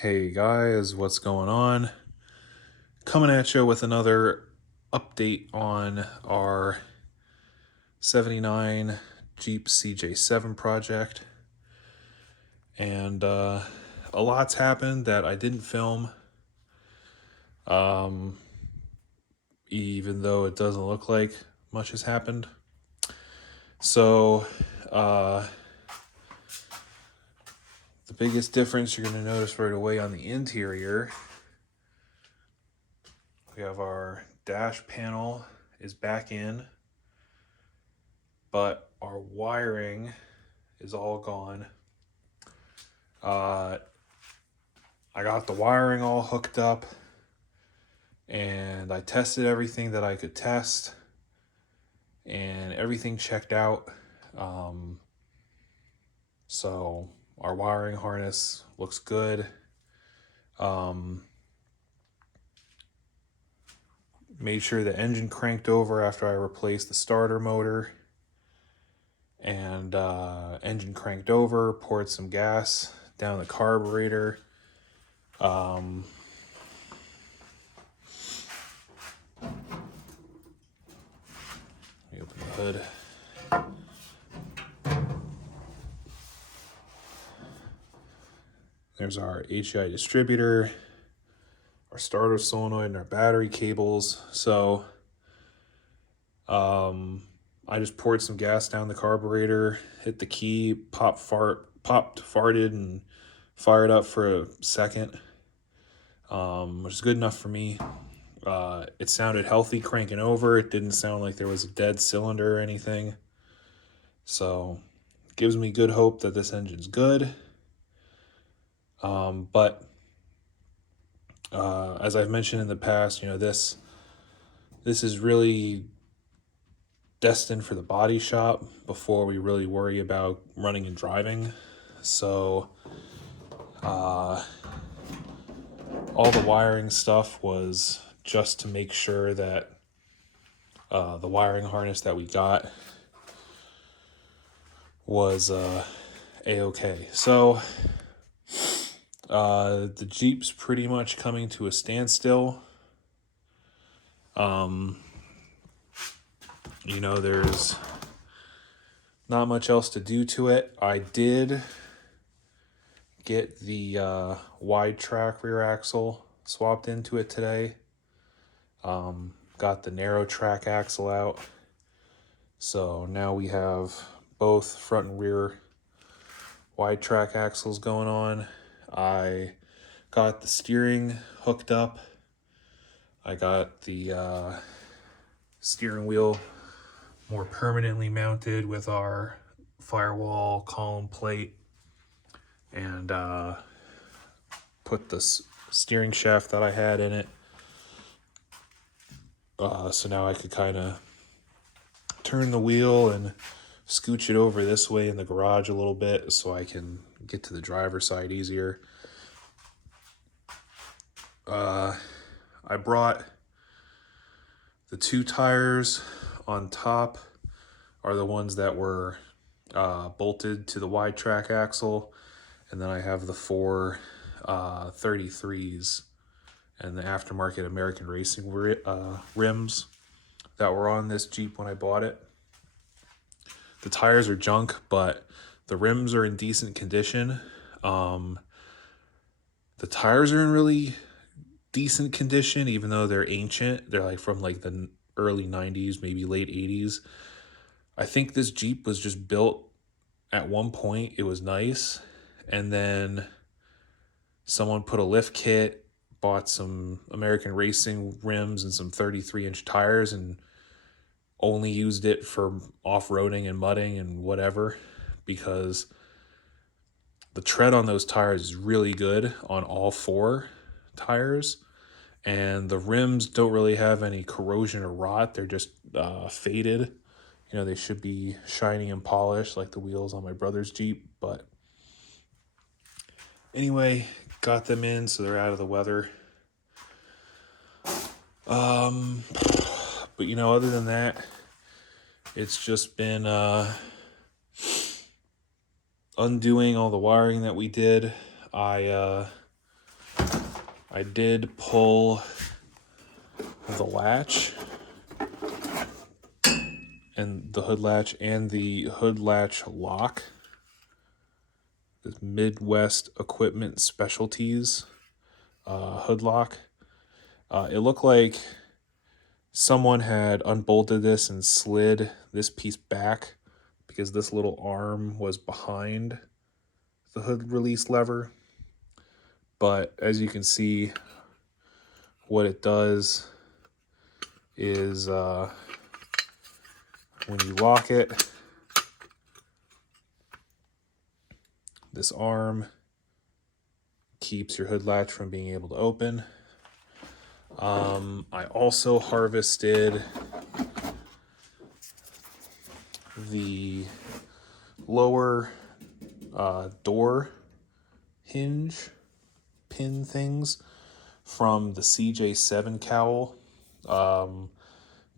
Hey guys, what's going on? Coming at you with another update on our 79 Jeep CJ7 project. And a lot's happened that I didn't film, um, even though it doesn't look like much has happened. So, the biggest difference you're going to notice right away on the interior, we have our dash panel is back in, but our wiring is all gone. I got the wiring all hooked up and I tested everything that I could test and everything checked out. So our wiring harness looks good. Made sure the engine cranked over after I replaced the starter motor, and engine cranked over, poured some gas down the carburetor. Let me open the hood. There's our HEI distributor, our starter solenoid, and our battery cables. So I just poured some gas down the carburetor, hit the key, farted, and fired up for a second, which is good enough for me. It sounded healthy cranking over. It didn't sound like there was a dead cylinder or anything. So it gives me good hope that this engine's good. But as I've mentioned in the past, this is really destined for the body shop before we really worry about running and driving. So all the wiring stuff was just to make sure that the wiring harness that we got was a-okay. So the Jeep's pretty much coming to a standstill. There's not much else to do to it. I did get the wide track rear axle swapped into it today. Got the narrow track axle out. So now we have both front and rear wide track axles going on. I got the steering hooked up. I got the steering wheel more permanently mounted with our firewall column plate, and put the steering shaft that I had in it. So now I could kind of turn the wheel and scooch it over this way in the garage a little bit so I can get to the driver's side easier. I brought the 2 tires on top are the ones that were bolted to the wide track axle, and then I have the 4 33s and the aftermarket American Racing rims that were on this Jeep when I bought it. The tires are junk, but the rims are in decent condition. The tires are in really decent condition, even though they're ancient. They're from the early 90s, maybe late 80s. I think this Jeep was just built at one point. It was nice, and then someone put a lift kit, bought some American Racing rims and some 33-inch tires, and only used it for off-roading and mudding and whatever, because the tread on those tires is really good on all 4 tires, and the rims don't really have any corrosion or rot. They're just faded. They should be shiny and polished like the wheels on my brother's Jeep, but anyway, got them in so they're out of the weather. But other than that, it's just been undoing all the wiring that we did. I I did pull the latch and the hood latch and the hood latch lock. This Midwest Equipment Specialties hood lock. It looked like someone had unbolted this and slid this piece back because this little arm was behind the hood release lever. But as you can see, what it does is when you lock it, this arm keeps your hood latch from being able to open. I also harvested the lower door hinge pin things from the CJ7 cowl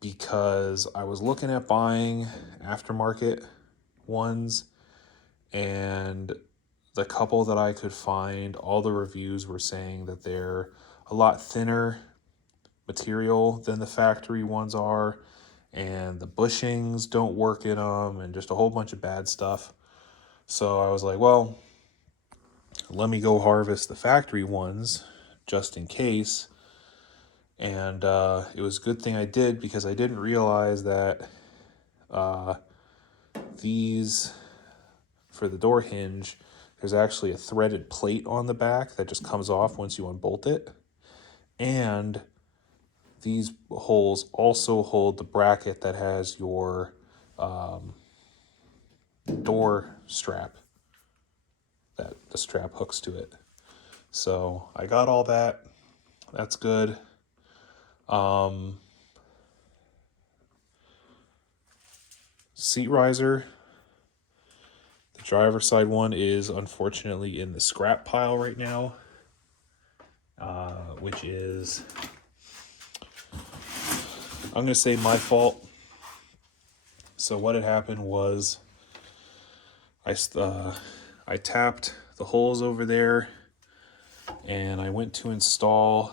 because I was looking at buying aftermarket ones, and the couple that I could find, all the reviews were saying that they're a lot thinner material than the factory ones are, and the bushings don't work in them, and just a whole bunch of bad stuff. So I was like, well, let me go harvest the factory ones just in case. And it was a good thing I did, because I didn't realize that these, for the door hinge, there's actually a threaded plate on the back that just comes off once you unbolt it. And these holes also hold the bracket that has your door strap, that the strap hooks to it. So I got all that. That's good. Seat riser. The driver's side one is unfortunately in the scrap pile right now, which is, I'm going to say, my fault. So what had happened was I tapped the holes over there, and I went to install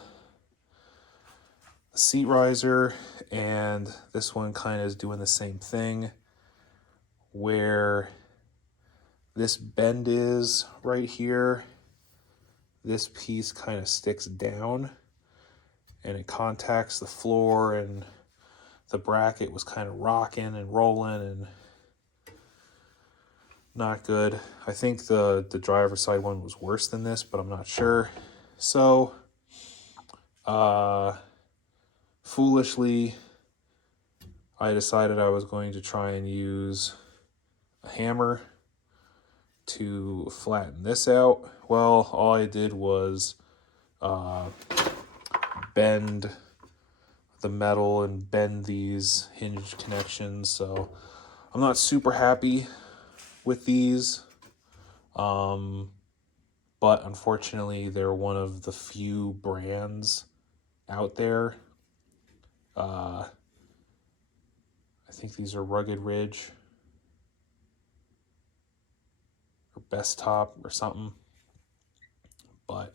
the seat riser, and this one kind of is doing the same thing, where this bend is right here. This piece kind of sticks down and it contacts the floor, and the bracket was kind of rocking and rolling and not good. I think the driver's side one was worse than this, but I'm not sure. So foolishly, I decided I was going to try and use a hammer to flatten this out. Well, all I did was bend the metal and bend these hinge connections, so I'm not super happy with these, but unfortunately they're one of the few brands out there. I think these are Rugged Ridge or Best Top or something, but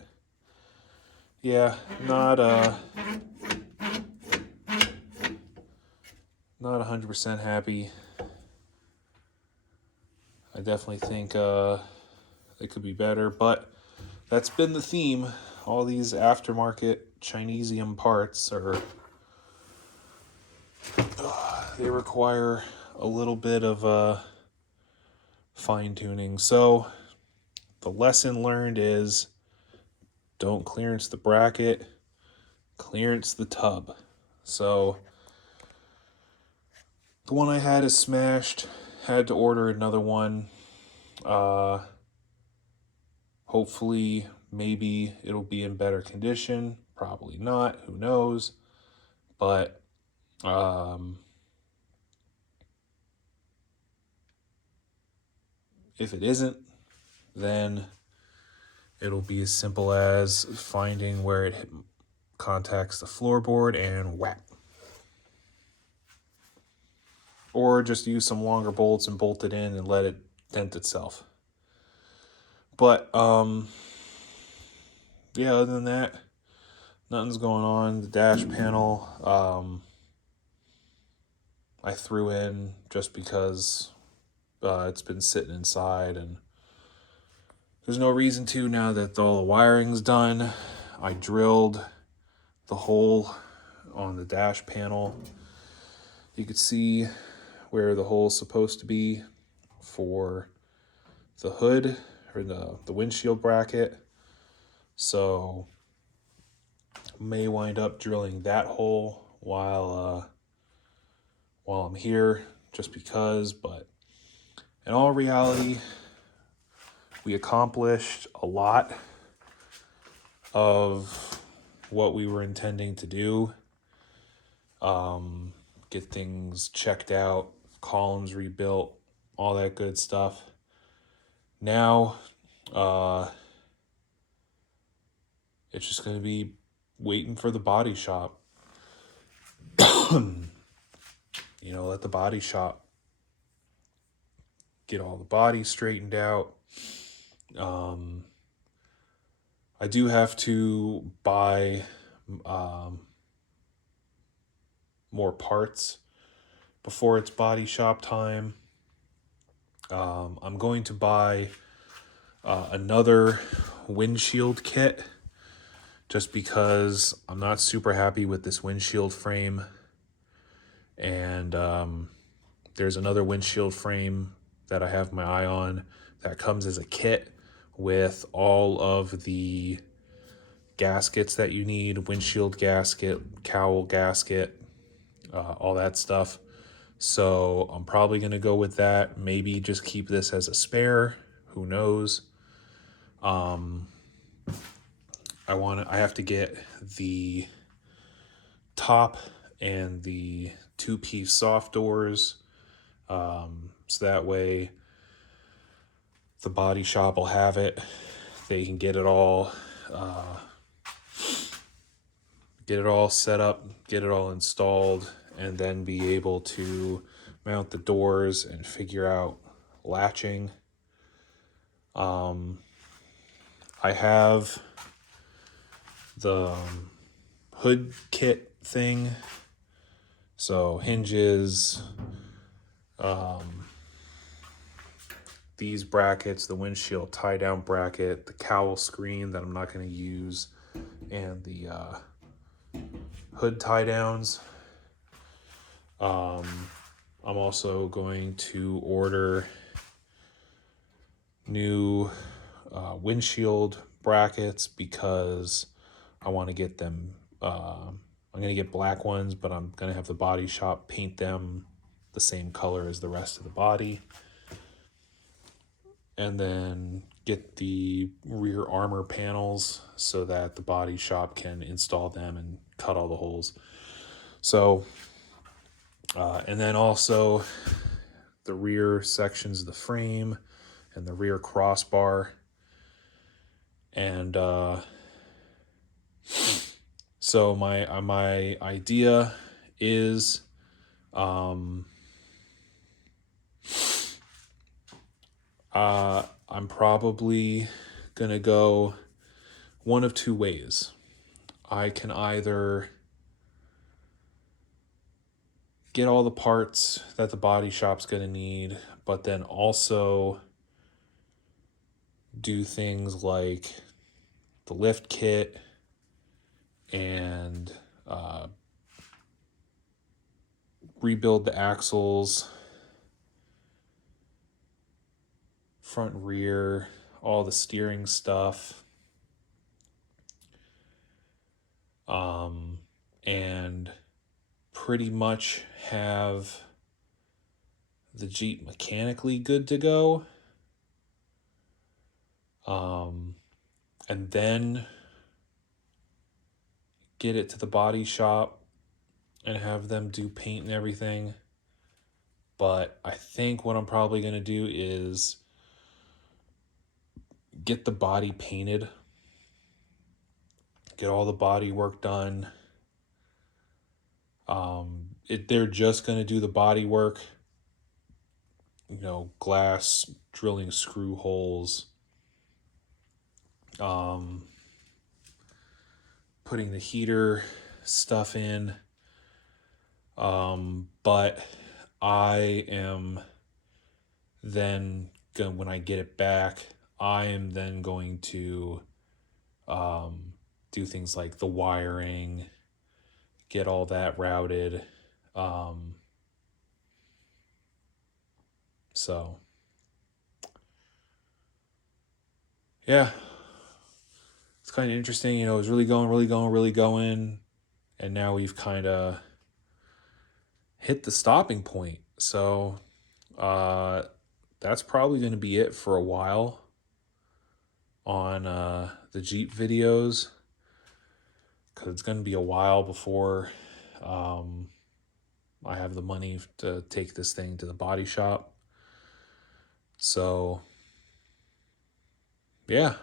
yeah, not 100% happy. I definitely think it could be better, but that's been the theme. All these aftermarket Chinesium parts they require a little bit of fine tuning. So the lesson learned is, don't clearance the bracket, clearance the tub. So the one I had is smashed. Had to order another one. Hopefully, maybe it'll be in better condition. Probably not. Who knows? But if it isn't, then it'll be as simple as finding where it contacts the floorboard and whack. Or just use some longer bolts and bolt it in and let it dent itself. But yeah, other than that, Nothing's going on. The dash panel, I threw in just because it's been sitting inside, and there's no reason to now that all the wiring's done. I drilled the hole on the dash panel. You could see where the hole's supposed to be for the hood or the windshield bracket. So may wind up drilling that hole while I'm here, just because. But in all reality, we accomplished a lot of what we were intending to do. Get things checked out, columns rebuilt, all that good stuff. Now, it's just going to be waiting for the body shop. Let the body shop get all the bodies straightened out. I do have to buy more parts before it's body shop time. I'm going to buy another windshield kit just because I'm not super happy with this windshield frame. And there's another windshield frame that I have my eye on that comes as a kit with all of the gaskets that you need: windshield gasket, cowl gasket, all that stuff. So I'm probably going to go with that. Maybe just keep this as a spare. Who knows? I have to get the top and the two-piece soft doors, so that way the body shop will have it. They can get it all set up, get it all installed, and then be able to mount the doors and figure out latching. I have the hood kit thing, so hinges, these brackets, the windshield tie down bracket, the cowl screen that I'm not going to use, and the hood tie downs. I'm also going to order new windshield brackets because I want to get them. I'm going to get black ones, but I'm going to have the body shop paint them the same color as the rest of the body. And then get the rear armor panels so that the body shop can install them and cut all the holes. So, and then also the rear sections of the frame and the rear crossbar. And so my idea is I'm probably gonna go one of two ways. I can either get all the parts that the body shop's gonna need, but then also do things like the lift kit and rebuild the axles, front, rear, all the steering stuff, and pretty much have the Jeep mechanically good to go. And then get it to the body shop and have them do paint and everything. But I think what I'm probably going to do is get the body painted, get all the body work done. They're just going to do the body work, glass, drilling screw holes, putting the heater stuff in. But I am then going, when I get it back, I am then going to do things like the wiring, get all that routed. So yeah, it's kind of interesting. You know, it was really going. And now we've kind of hit the stopping point. So that's probably going to be it for a while on the Jeep videos, because it's going to be a while before I have the money to take this thing to the body shop. So yeah,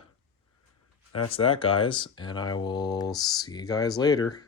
that's that, guys, and I will see you guys later.